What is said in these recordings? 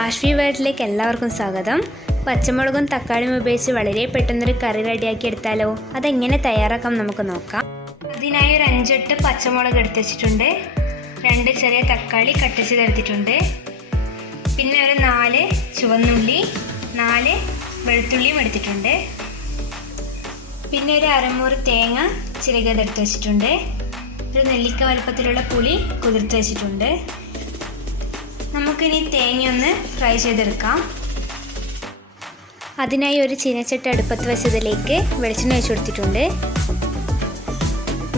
ആശ്വി വേർഡിലേക്ക് എല്ലാവർക്കും സ്വാഗതം. പച്ചമുളകും തക്കാളിയും ഉപയോഗിച്ച് വളരെ പെട്ടെന്നൊരു കറി റെഡിയാക്കി എടുത്താലോ? അതെങ്ങനെ തയ്യാറാക്കാം നമുക്ക് നോക്കാം. അതിനായി ഒരു 5-8 പച്ചമുളക് എടുത്ത് വെച്ചിട്ടുണ്ട്. 2 ചെറിയ തക്കാളി കട്ട് ചെയ്തെടുത്തിട്ടുണ്ട്. പിന്നെ ഒരു 4 ചുവന്നുള്ളി, 4 വെളുത്തുള്ളിയും എടുത്തിട്ടുണ്ട്. പിന്നെ ഒരു അരമുറി തേങ്ങ ചിരകിയതെടുത്ത് വെച്ചിട്ടുണ്ട്. ഒരു നെല്ലിക്ക വലുപ്പത്തിലുള്ള പുളി കുതിർത്ത് വെച്ചിട്ടുണ്ട്. നമുക്കിനി തേങ്ങയൊന്ന് ഫ്രൈ ചെയ്തെടുക്കാം. അതിനായി ഒരു ചീനച്ചട്ടി അടുപ്പത്ത് വെച്ചതിലേക്ക് വെളിച്ചെണ്ണ ഒഴിച്ചു കൊടുത്തിട്ടുണ്ട്.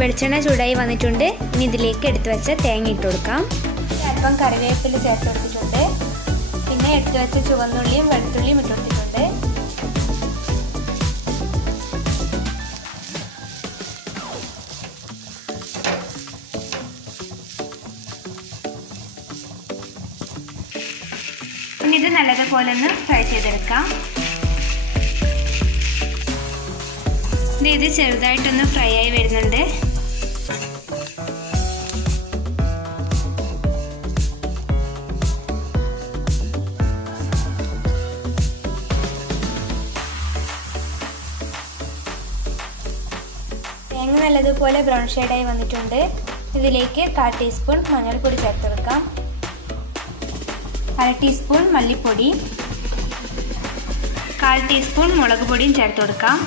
വെളിച്ചെണ്ണ ചൂടായി വന്നിട്ടുണ്ട്. ഇനി ഇതിലേക്ക് എടുത്തു വെച്ച തേങ്ങ ഇട്ട് കൊടുക്കാം. അല്പം കറിവേപ്പില ചേർത്ത് കൊടുത്തിട്ടുണ്ട്. പിന്നെ എടുത്തു വെച്ച ചുവന്നുള്ളിയും വെളുത്തുള്ളിയും ഇട്ട് കൊടുത്തിട്ടുണ്ട്. ഇനി ഇത് നല്ലതുപോലെ ഒന്ന് ഫ്രൈ ചെയ്തെടുക്കാം. ഇത് ചെറുതായിട്ടൊന്ന് ഫ്രൈ ആയി വരുന്നുണ്ട്. തേങ്ങ നല്ലതുപോലെ ബ്രൗൺ ഷെയ്ഡായി വന്നിട്ടുണ്ട്. ഇതിലേക്ക് 1/4 ടീസ്പൂൺ മഞ്ഞൾപ്പൊടി ചേർത്ത് കൊടുക്കാം. 1/2 ടീസ്പൂൺ മല്ലിപ്പൊടി, 1/4 ടീസ്പൂൺ മുളക് പൊടിയും ചേർത്ത് കൊടുക്കാം.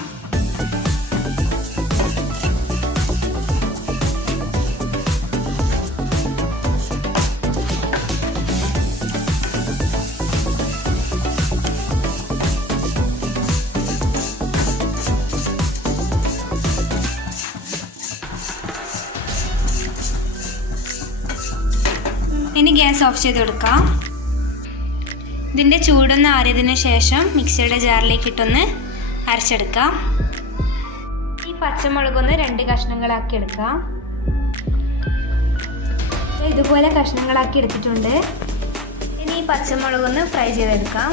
ഇനി ഗ്യാസ് ഓഫ് ചെയ്ത് കൊടുക്കാം. ഇതിൻ്റെ ചൂടൊന്ന് ആറിയതിന് ശേഷം മിക്സിയുടെ ജാറിലേക്ക് ഇട്ടൊന്ന് അരച്ചെടുക്കാം. ഈ പച്ചമുളകൊന്ന് 2 കഷ്ണങ്ങളാക്കി എടുക്കാം. ഇതുപോലെ കഷ്ണങ്ങളാക്കി എടുത്തിട്ടുണ്ട്. ഇനി ഈ പച്ചമുളകൊന്ന് ഫ്രൈ ചെയ്തെടുക്കാം.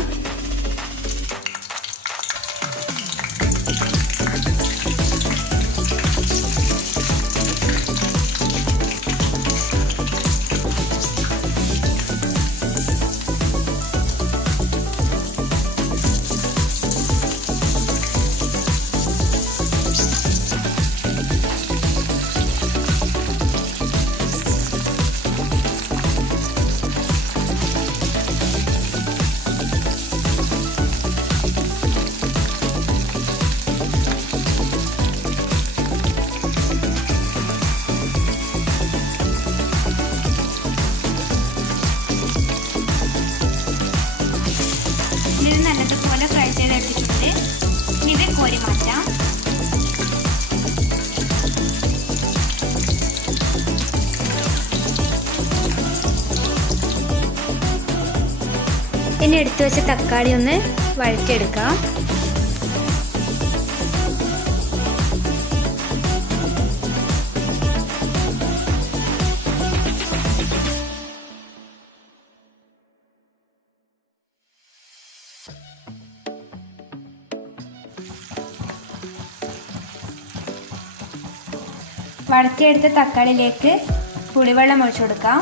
നല്ലതുപോലെ ഫ്രൈ ചെയ്തെടുത്തിട്ടുണ്ട്. ഇനി ഇത് കോരി മാറ്റാം. ഇനി എടുത്തു വെച്ച തക്കാളി ഒന്ന് വഴറ്റിയെടുക്കാം. വഴറ്റിയെടുത്ത തക്കാളിയിലേക്ക് പുളിവെള്ളം ഒഴിച്ചു കൊടുക്കാം.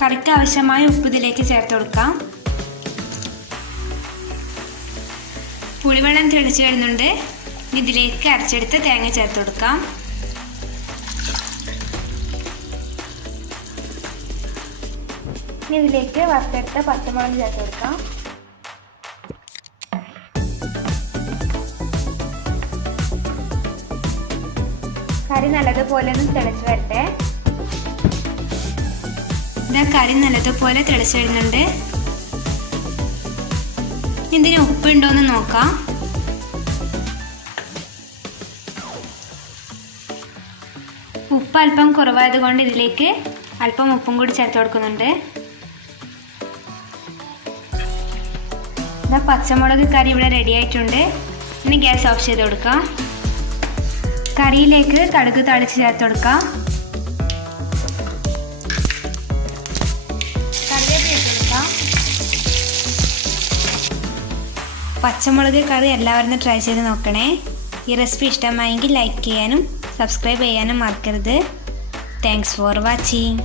കറിക്ക് ആവശ്യമായ ഉപ്പ് ഇതിലേക്ക് ചേർത്ത് കൊടുക്കാം. പുളിവെള്ളം തിളച്ച് വരുന്നുണ്ട്. ഇതിലേക്ക് അരച്ചെടുത്ത് തേങ്ങ ചേർത്ത് കൊടുക്കാം. ഇനി ഇതിലേക്ക് വറുത്തെടുത്ത പച്ചമുളക് ചേർത്ത് കൊടുക്കാം. കറി നല്ലതുപോലെ ഒന്ന് തിളച്ച് വരട്ടെ. കറി നല്ലതുപോലെ തിളച്ച് വരുന്നുണ്ട്. ഇതിന് ഉപ്പുണ്ടോയെന്ന് നോക്കാം. ഉപ്പ് അല്പം കുറവായത് കൊണ്ട് ഇതിലേക്ക് അല്പം ഉപ്പും കൂടി ചേർത്ത് കൊടുക്കുന്നുണ്ട്. പച്ചമുളക് കറി ഇവിടെ റെഡി ആയിട്ടുണ്ട്. ഇനി ഗ്യാസ് ഓഫ് ചെയ്ത് കൊടുക്കാം. കറിയിലേക്ക് കടുക് താളിച്ച് ചേർത്ത് കൊടുക്കാം. കറിവേപ്പില ഇട്ട് കൊടുക്കാം. പച്ചമുളക് കറി എല്ലാവരും ട്രൈ ചെയ്ത് നോക്കണേ. ഈ റെസിപ്പി ഇഷ്ടമായെങ്കിൽ ലൈക്ക് ചെയ്യാനും സബ്സ്ക്രൈബ് ചെയ്യാനും മറക്കരുത്. Thanks for watching.